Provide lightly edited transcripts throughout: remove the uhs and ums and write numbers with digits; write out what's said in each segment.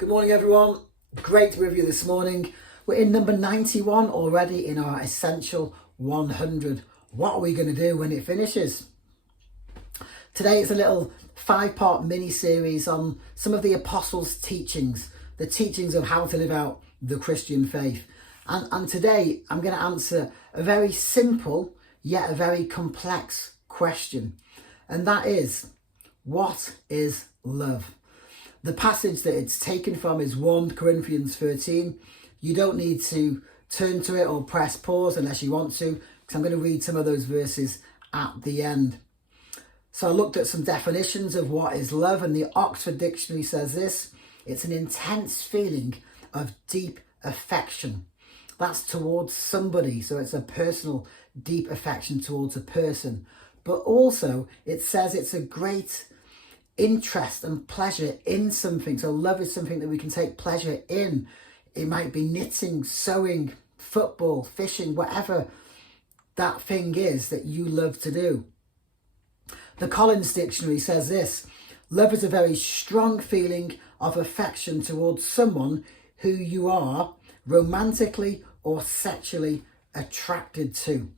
Good morning, everyone. Great to be with you this morning. We're in number 91 already in our Essential 100. What are we going to do when it finishes? Today it's a little 5-part mini-series on some of the apostles' teachings, the teachings of how to live out the Christian faith. And today I'm going to answer a very simple yet a very complex question. And that is, what is love? The passage that it's taken from is 1 Corinthians 13. You don't need to turn to it or press pause unless you want to, because I'm going to read some of those verses at the end. So I looked at some definitions of what is love, and the Oxford Dictionary says this: it's an intense feeling of deep affection. That's towards somebody, so it's a personal, deep affection towards a person. But also it says it's a great interest and pleasure in something. So love is something that we can take pleasure in. It might be knitting, sewing, football, fishing, whatever that thing is that you love to do. The Collins Dictionary says this: love is a very strong feeling of affection towards someone who you are romantically or sexually attracted to.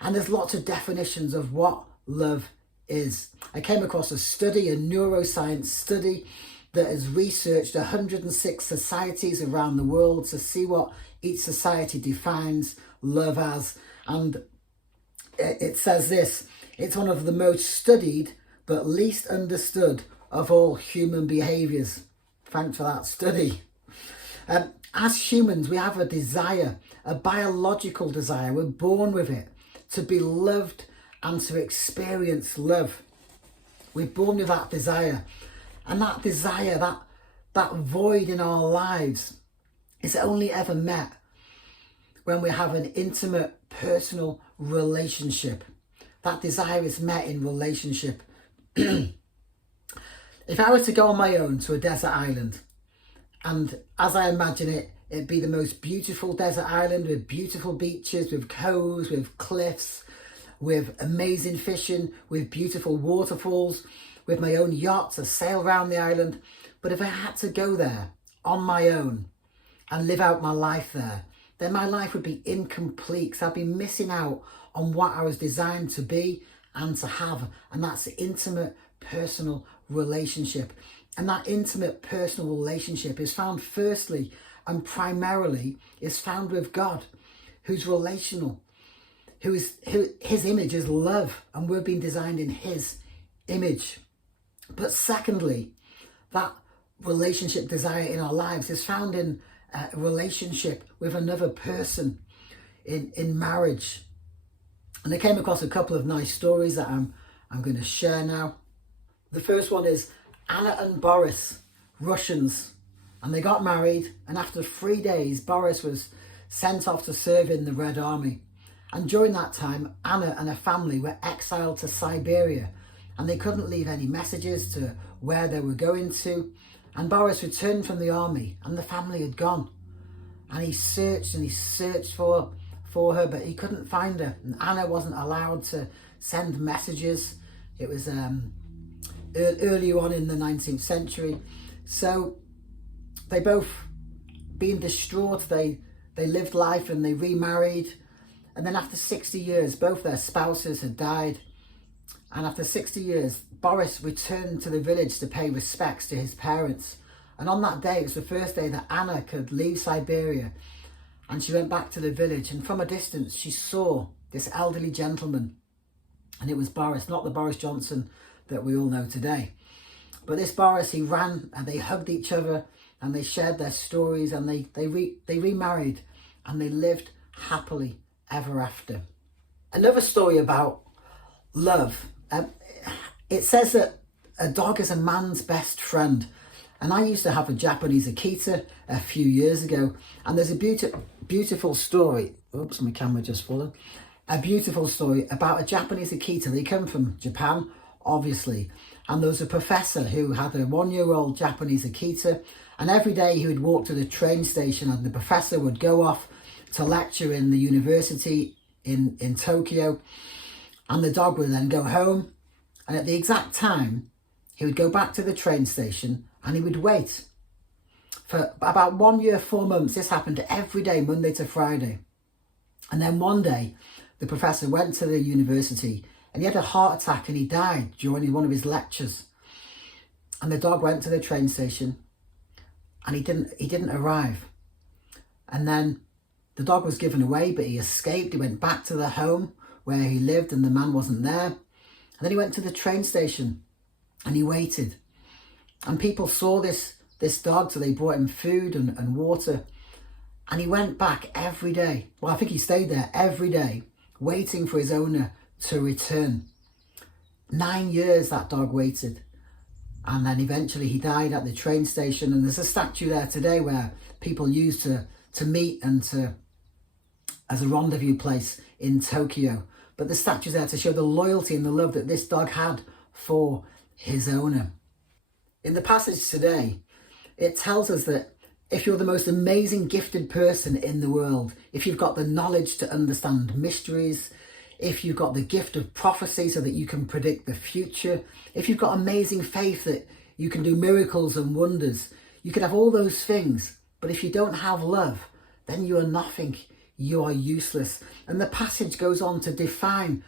And there's lots of definitions of what love is. I came across a study, a neuroscience study, that has researched 106 societies around the world to see what each society defines love as. And it says this: it's one of the most studied but least understood of all human behaviours. Thanks for that study. As humans, we have a desire, a biological desire. We're born with it, to be loved and to experience love. We're born with that desire. And that desire, that void in our lives is only ever met when we have an intimate, personal relationship. That desire is met in relationship. If I were to go on my own to a desert island, and as I imagine it, it'd be the most beautiful desert island with beautiful beaches, with coves, with cliffs, with amazing fishing, with beautiful waterfalls, with my own yacht to sail around the island. But if I had to go there on my own and live out my life there, then my life would be incomplete, because I'd be missing out on what I was designed to be and to have. And that's the intimate, personal relationship. And that intimate, personal relationship is found firstly and primarily is found with God, who's relational, who his image is love, and we're being designed in his image. But secondly, that relationship desire in our lives is found in a relationship with another person, in marriage. And I came across a couple of nice stories that I'm going to share now. The first one is Anna and Boris, Russians, and they got married, and after 3 days Boris was sent off to serve in the Red Army. And during that time, Anna and her family were exiled to Siberia, and they couldn't leave any messages to where they were going to. And Boris returned from the army, and the family had gone. And he searched and he searched for her, but he couldn't find her. And Anna wasn't allowed to send messages. It was earlier on in the 19th century. So they both, being distraught, they lived life and they remarried. And then after 60 years, both their spouses had died. And after 60 years, Boris returned to the village to pay respects to his parents. And on that day, it was the first day that Anna could leave Siberia. And she went back to the village. And from a distance, she saw this elderly gentleman. And it was Boris, not the Boris Johnson that we all know today. But this Boris, he ran, and they hugged each other, and they shared their stories, and they remarried, and they lived happily ever after. Another story about love. It says that a dog is a man's best friend. And I used to have a Japanese Akita a few years ago. And there's a beautiful story. Oops, my camera just fallen. A beautiful story about a Japanese Akita. They come from Japan, obviously. And there was a professor who had a 1-year-old Japanese Akita. And every day he would walk to the train station, and the professor would go off to lecture in the university in Tokyo, and the dog would then go home, and at the exact time he would go back to the train station and he would wait For about 1 year, 4 months, this happened every day, Monday to Friday. And then one day, the professor went to the university and he had a heart attack and he died during one of his lectures. And the dog went to the train station and he didn't arrive. And then the dog was given away, but he escaped. He went back to the home where he lived and the man wasn't there. And then he went to the train station and he waited. And people saw this dog, so they brought him food and water. And he went back every day. Well, I think he stayed there every day, waiting for his owner to return. 9 years that dog waited. And then eventually he died at the train station. And there's a statue there today where people use to meet and as a rendezvous place in Tokyo. But the statue's there to show the loyalty and the love that this dog had for his owner. In the passage today, it tells us that if you're the most amazing gifted person in the world, if you've got the knowledge to understand mysteries, if you've got the gift of prophecy so that you can predict the future, if you've got amazing faith that you can do miracles and wonders, you can have all those things. But if you don't have love, then you are nothing. You are useless. And the passage goes on to define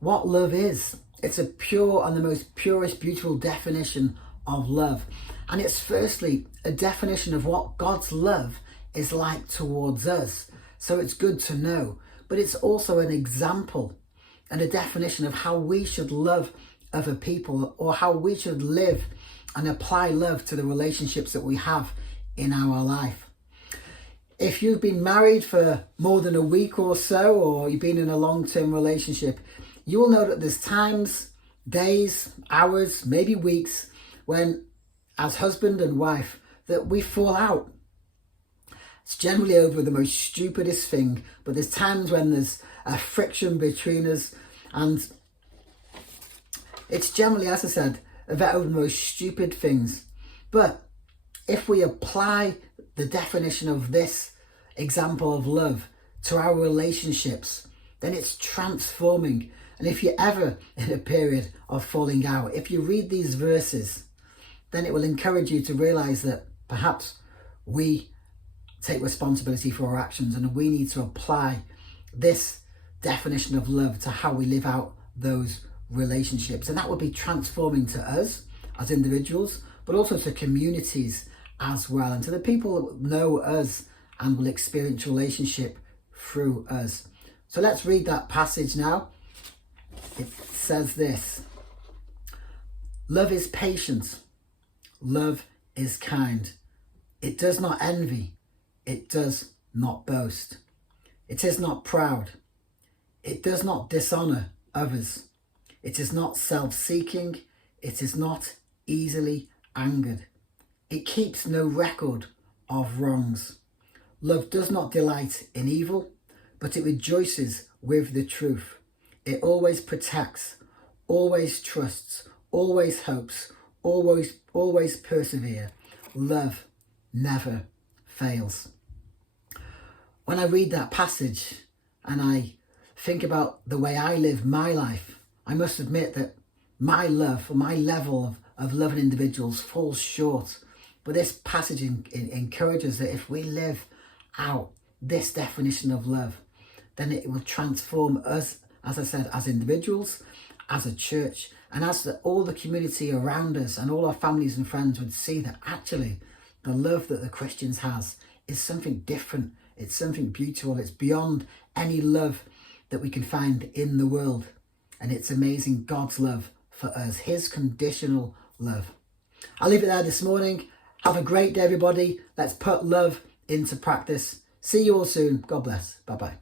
what love is. It's a pure and the most purest, beautiful definition of love. And it's firstly a definition of what God's love is like towards us. So it's good to know. But it's also an example and a definition of how we should love other people, or how we should live and apply love to the relationships that we have in our life. If you've been married for more than a week or so, or you've been in a long-term relationship, you will know that there's times, days, hours, maybe weeks, when as husband and wife, that we fall out. It's generally over the most stupidest thing, but there's times when there's a friction between us, and it's generally, as I said, over the most stupid things. But if we apply the definition of this example of love to our relationships, then it's transforming. And if you're ever in a period of falling out, if you read these verses, then it will encourage you to realize that perhaps we take responsibility for our actions and we need to apply this definition of love to how we live out those relationships. And that will be transforming to us as individuals, but also to communities as well, and to the people that know us and will experience relationship through us. So let's read that passage now. It says this: love is patient. Love is kind. It does not envy. It does not boast. It is not proud. It does not dishonor others. It is not self-seeking. It is not easily angered. It keeps no record of wrongs. Love does not delight in evil, but it rejoices with the truth. It always protects, always trusts, always hopes, always persevere. Love never fails. When I read that passage and I think about the way I live my life, I must admit that my love, or my level of loving individuals, falls short. But this passage encourages that if we live out this definition of love, then it will transform us, as I said, as individuals, as a church, and as all the community around us and all our families and friends would see that actually the love that the Christians has is something different. It's something beautiful. It's beyond any love that we can find in the world. And it's amazing, God's love for us, his conditional love. I'll leave it there this morning. Have a great day, everybody. Let's put love into practice. See you all soon. God bless. Bye-bye.